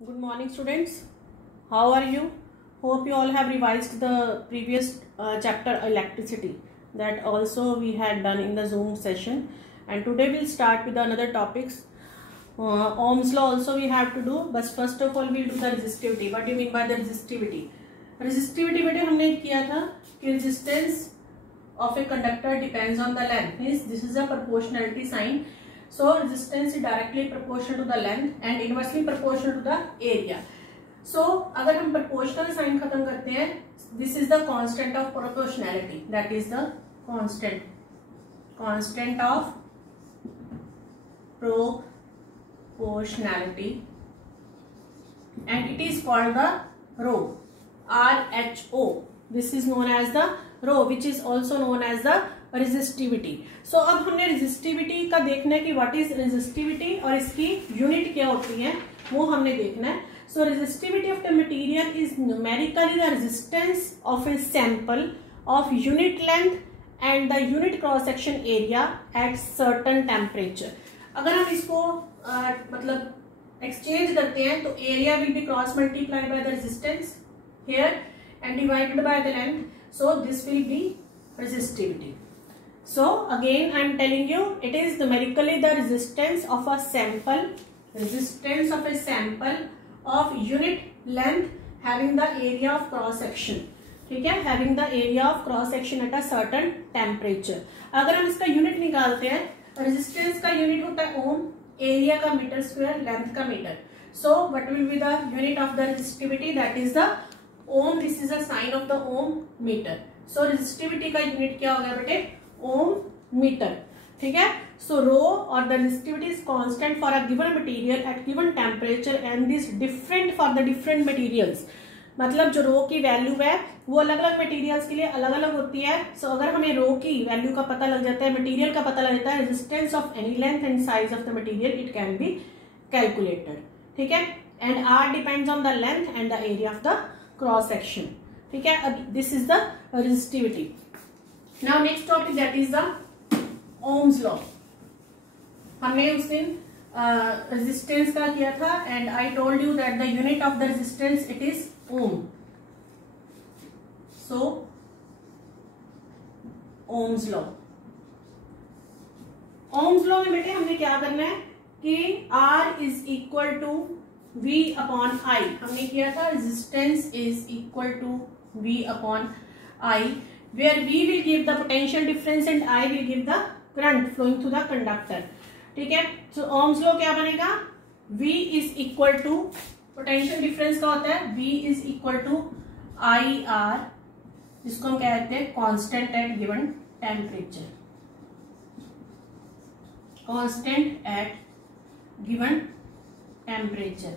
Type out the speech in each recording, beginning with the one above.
Good morning, students. How are you? Hope you all have revised the previous chapter electricity that also we had done in the Zoom session. And today we'll start with another topics. Ohm's law also we have to do. But first of all we'll do the resistivity. What do you mean by the resistivity? Resistivity बेटे हमने किया था कि resistance of a conductor depends on the length. Means this is a proportionality sign. So resistance is directly proportional to the length and inversely proportional to the area. So अगर हम proportional sign खत्म करते हैं, this is the constant of proportionality. That is the constant of proportionality, and it is called the rho, RHO. This is known as the rho, which is also known as the resistivity. So अब हमने resistivity का देखना है कि what is resistivity और इसकी unit क्या होती है वो हमने देखना है. So resistivity of the material is numerically the resistance of a sample of unit length and the unit cross section area at certain temperature. अगर हम इसको मतलब एक्सचेंज करते हैं तो area will be cross multiplied by the resistance here and divided by the length. So this will be resistivity. So again I am telling you, it is numerically the resistance of a sample of unit length having the area of cross section. ठीक है, having the area of cross section at a certain temperature. अगर हम इसका unit निकालते हैं, resistance का unit होता है ओम, एरिया का मीटर स्क्वायर, लेंथ का metre. So what will be the unit of the resistivity? That is the ohm. This is a sign of the ohm meter. So resistivity का unit क्या होगा बेटे? ओम metre. ठीक है. So rho or the resistivity is constant for a given material at given temperature and is different for the different materials. मतलब जो रो की value है वो अलग अलग मटेरियल्स के लिए अलग अलग होती है. सो अगर हमें रो की वैल्यू का पता लग जाता है, मटेरियल का पता लग जाता है, resistance of any length and size of the material, it can be calculated. ठीक है. And R depends on the length and the area of the cross section. ठीक है. अब this is the resistivity. Now next topic that is the Ohm's law. हमने उस दिन resistance का किया था and I told you that the unit of the resistance it is ohm. So Ohm's law. Ohms law में बेटे हमने क्या करना है कि R is equal to V upon I. हमने किया था resistance is equal to V upon I, where V will give the potential difference and I will give the current flowing through the conductor. ठीक है. सो Ohm's law क्या बनेगा? V is equal to, potential difference का होता है V is equal to IR, जिसको हम कहते हैं constant at given temperature. Constant at given temperature.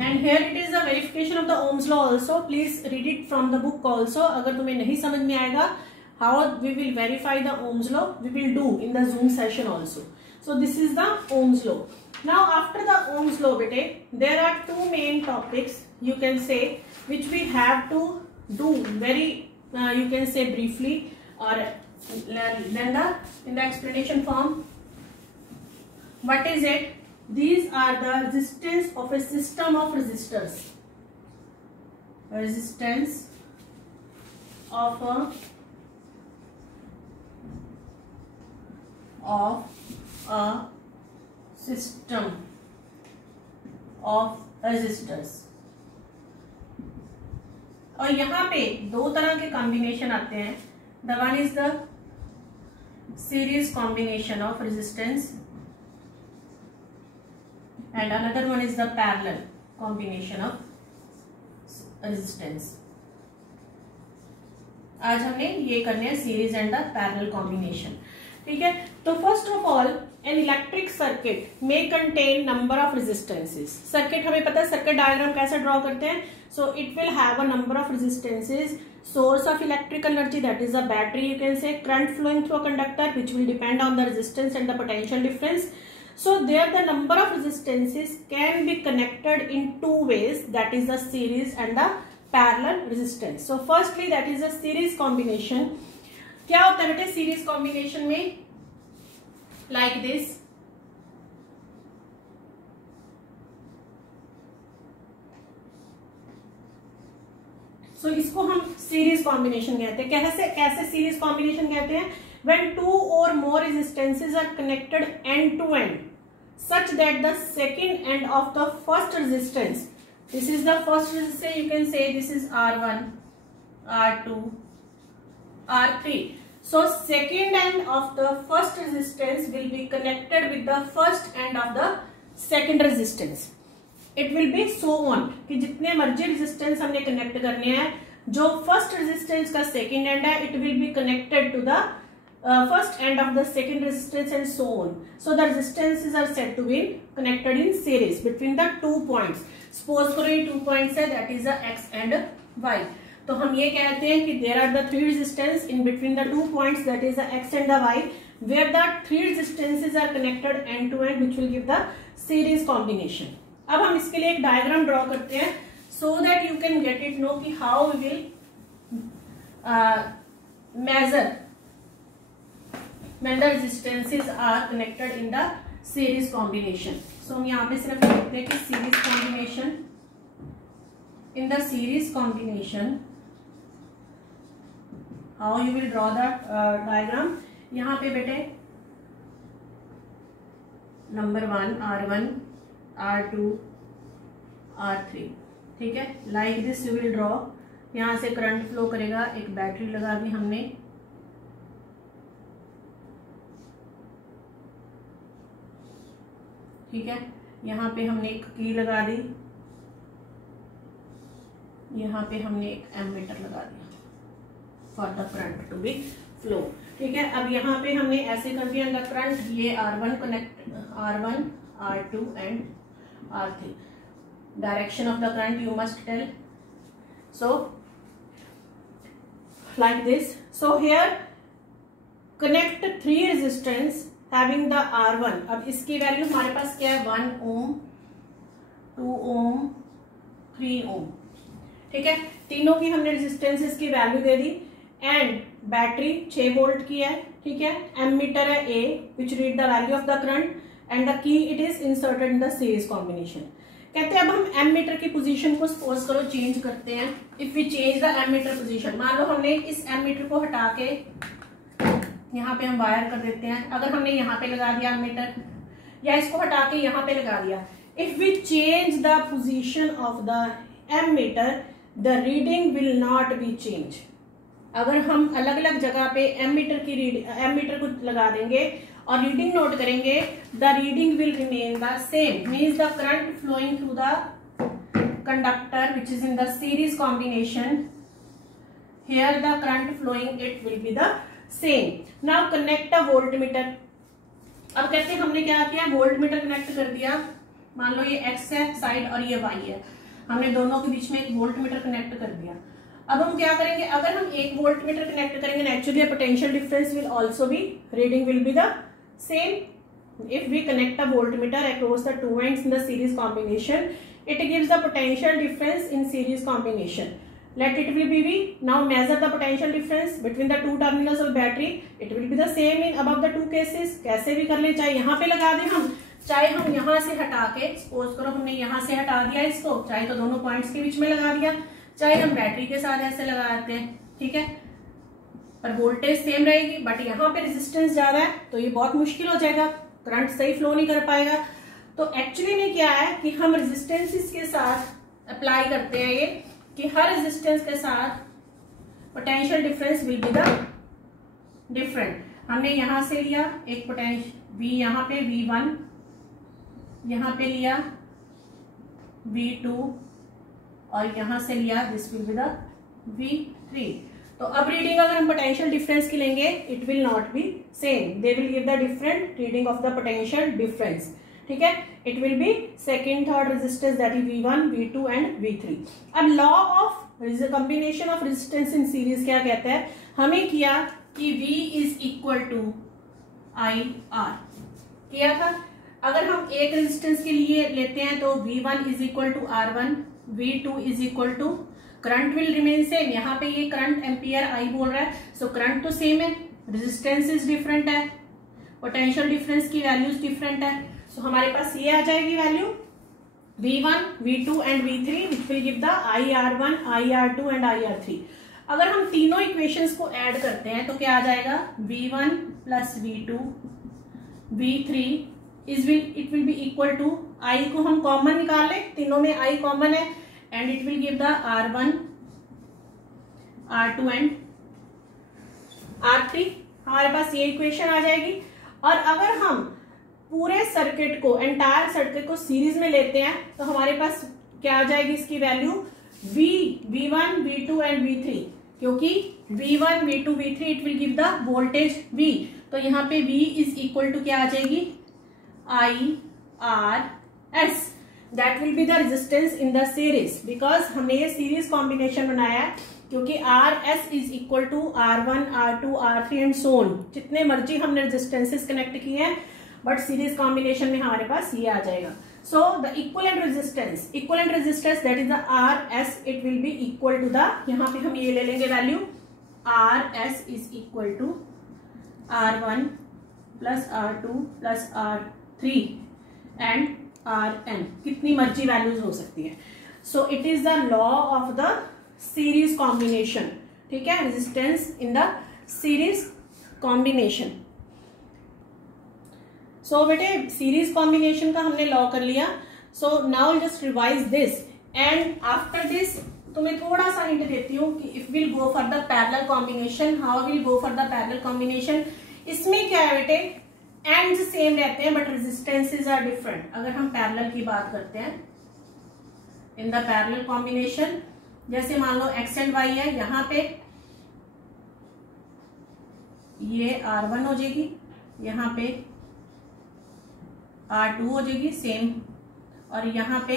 And here it is the verification of the Ohm's law also. Please read it from the book also. अगर तुम्हें नहीं समझ में आएगा how we will verify the Ohm's law, we will do in the Zoom session also. So this is the Ohm's law. Now after the Ohm's law bete, there are two main topics you can say which we have to do very you can say briefly or then in the explanation form. What is it? These are the resistance of a system of resistors. Resistance of a system of resistors. और यहाँ पे दो तरह के combination आते हैं. The one is the series combination of resistance and another one is the parallel combination of resistance. आज हमने ये करने हैं series and the parallel combination. ठीक है. तो first of all an electric circuit may contain number of resistances. Circuit हमें पता है, सर्किट डायग्राम कैसे ड्रॉ करते हैं. So it will have a number of resistances. Source of electric energy that is a battery you can say. Current flowing through a conductor which will depend on the resistance and the potential difference. So there the number of resistances can be connected in two ways, that is the series and the parallel resistance. So firstly that is a series combination. क्या होता है बेटे series combination में? Like this. सो इसको हम series combination कहते हैं। कैसे सीरीज कॉम्बिनेशन कहते हैं? when two or more resistances are connected end to end such that the second end of the first resistance, this is the first resistance, you can say this is R1, R2, R3. So second end of the first resistance will be connected with the first end of the second resistance. It will be so on कि जितने मर्जी resistance हमने connect करने हैं, जो first resistance का second end है it will be connected to the first end of the second resistance and so on. So the resistances are said to be connected in series between the 2 points. Suppose करो ये 2 points है, that is the x and y. तो हम ये कहते हैं कि there are the 3 resistance in between the 2 points, that is the x and the y, where the 3 resistances are connected end to end, which will give the series combination. अब हम इसके लिए एक डायग्राम ड्रॉ करते हैं so that you can get it know कि how we will measure when the resistances are connected in the series combination. So हम यहाँ पे सिर्फ लिखते हैं कि series combination, in the series combination how you will draw the diagram. यहाँ पे बेटे नंबर 1 R1, R2, R3, ठीक है, like this you will draw. यहाँ से करंट फ्लो करेगा, एक बैटरी लगा दी हमने, ठीक है, यहाँ पे हमने एक की लगा दी, यहाँ पे हमने एक एमीटर लगा दिया for the current to be flow, ठीक है। अब यहाँ पे हमने ऐसे कर दिया द करंट, ये R1 connect, R1, R2 and R3. Direction of the current you must tell, so like this. So here connect 3 resistance having the R1. अब इसकी वैल्यू हमारे पास क्या है? 1 ओम, 2 ओम, 3 ओम, ठीक है। तीनों की हमने रेजिस्टेंसेस की value they the and battery 6 volt की है, ठीक है। एमीटर है A which read the value of the current and the key it is inserted in the series combination. कहते हैं अब हम एमीटर की पोजीशन को सपोज करो चेंज करते हैं. If we change the ammeter position, मान लो हमने इस एमीटर को हटा के यहाँ पे हम वायर कर देते हैं. अगर हमने यहाँ पे लगा दिया एमीटर या इसको हटा के यहाँ पे लगा दिया, if we change the position of the ammeter the reading will not be change. अगर हम अलग अलग जगह पे एमीटर को लगा देंगे और रीडिंग नोट करेंगे, the reading will remain the same. Means the current flowing through the conductor which is in the series combination, here the current flowing it will be the same. Now connect a voltmeter. अब कहते हैं हमने क्या किया, voltmeter connect कर दिया. मान लो ये x है साइड और ये y है, हमने दोनों के बीच में एक वोल्टमीटर कनेक्ट कर दिया. अब हम क्या करेंगे, अगर हम एक वोल्टमीटर कनेक्ट करेंगे naturally potential difference will also be, reading will be the same. If we connect a voltmeter across the two ends in the series combination, it gives the potential difference in series combination. Let it will be V. Now measure the potential difference between the two terminals of battery. It will be the same in above the two cases. कैसे भी कर ले, चाहे यहाँ पे लगा दें हम, चाहे हम यहाँ से हटा के, सपोज करो हमने यहाँ से हटा दिया इसको, चाहे तो दोनों पॉइंट्स के बीच में लगा दिया, चाहे हम बैटरी के साथ ऐसे लगा देते हैं, ठीक है, पर वोल्टेज सेम रहेगी. बट यहाँ पे रेजिस्टेंस ज्यादा है तो ये बहुत मुश्किल हो जाएगा, करंट सही फ्लो नहीं कर पाएगा. तो एक्चुअली में क्या है कि हम रेजिस्टेंसेस के साथ अप्लाई करते हैं ये कि हर रेजिस्टेंस के साथ potential difference will be the different. हमने यहां से लिया एक पोटेंशियल V, यहाँ पे V1, यहाँ पे लिया V2 और यहां से लिया this will be the V3. तो अब रीडिंग अगर हम पोटेंशियल डिफरेंस की लेंगे, it will not be same, they will give the different reading of the potential difference, ठीक है. It will be second third resistance that is V1, V2 and V3. अब law of combination of resistance in series क्या कहता है, हमें किया कि V is equal to IR किया था. अगर हम एक रेजिस्टेंस के लिए लेते हैं तो V1 is equal to R1, V2 is equal to, current will remain same. यहाँ पे ये करंट एम्पियर I बोल रहा है, सो करंट तो सेम है, रेजिस्टेंस इज डिफरेंट है, पोटेंशियल डिफरेंस की वैल्यूज डिफरेंट है. सो हमारे पास ये आ जाएगी value. V1, V2 and V3 which will give the IR1, IR2 and IR3. अगर हम तीनों इक्वेशंस को ऐड करते हैं तो क्या आ जाएगा, V1 plus V2 V3 it will be equal to, I को हम कॉमन निकाल ले, तीनों में I कॉमन है, and it will give the R1 R2 and R3. हमारे पास ये इक्वेशन आ जाएगी. और अगर हम पूरे सर्किट को, एंटायर सर्किट को सीरीज में लेते हैं तो हमारे पास क्या आ जाएगी इसकी value, V1 V2 and V3, क्योंकि V1 V2 V3 it will give the voltage V. तो यहाँ पे V इज इक्वल टू क्या आ जाएगी, IRS. That will be the resistance in the series, because हमने ये सीरीज कॉम्बिनेशन बनाया है, क्योंकि RS is equal to R1 R2 R3 and so on. जितने मर्जी हमने रेजिस्टेंसेस कनेक्ट किए हैं, बट सीरीज कॉम्बिनेशन में हमारे पास ये आ जाएगा. So the equivalent resistance that is the RS, it will be equal to the, यहाँ पे हम ये ले लेंगे value, RS is equal to R1 plus R2 plus R3 and Rn. कितनी मर्जी वैल्यूज हो सकती है. So it is the law of the series combination. ठीक है, resistance in the series combination. So बेटे सीरीज कॉम्बिनेशन का हमने लॉ कर लिया. So now just revise this, and after this तुम्हें थोड़ा सा हिंट देती हूँ कि if will go for the parallel combination, how will go for the parallel combination. इसमें क्या है बेटे, एंड सेम रहते हैं बट रेजिस्टेंसेज आर डिफरेंट. अगर हम पैरेलल की बात करते हैं इन द पैरेलल कॉम्बिनेशन, जैसे मान लो एक्स एंड वाई है, यहाँ पे ये R1 हो जाएगी, यहाँ पे R2 हो जाएगी सेम, और यहाँ पे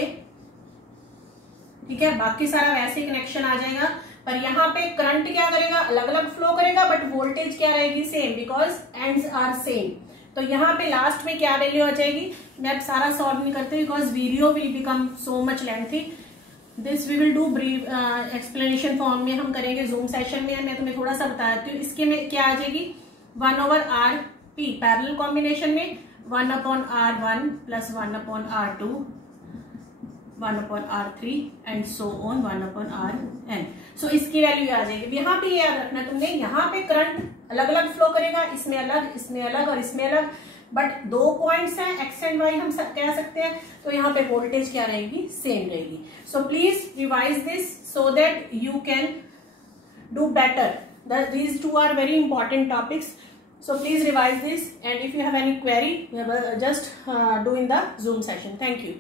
ठीक है, बाकी सारा वैसे ही कनेक्शन आ जाएगा. पर यहाँ पे करंट क्या करेगा, अलग अलग फ्लो करेगा, बट वोल्टेज क्या रहेगी, same, because ends are same. तो यहाँ पे लास्ट में क्या वैल्यू आ जाएगी, मैं अब सारा सॉल्व नहीं करती because video will become so much lengthy. This we will do brief explanation form में हम करेंगे जूम सेशन में. मैं तुम्हें थोड़ा सा बता देती हूँ. इसके में क्या आ जाएगी, 1/RP पैरेलल कॉम्बिनेशन में 1/R1 plus 1/R2 1/R3 and so on 1/Rn. सो इसकी वैल्यू आ जाएगी. यहाँ पे याद रखना तुमने, यहाँ पे करंट अलग अलग फ्लो करेगा, इसमें अलग, इसमें अलग और इसमें अलग, बट दो पॉइंट्स हैं एक्स एंड वाई हम कह सकते हैं. तो यहाँ पे वोल्टेज क्या रहेगी, सेम रहेगी. So please revise this so that you can do better. These two are very important topics. So please revise this, and if you have any query, just do in the Zoom session. Thank you.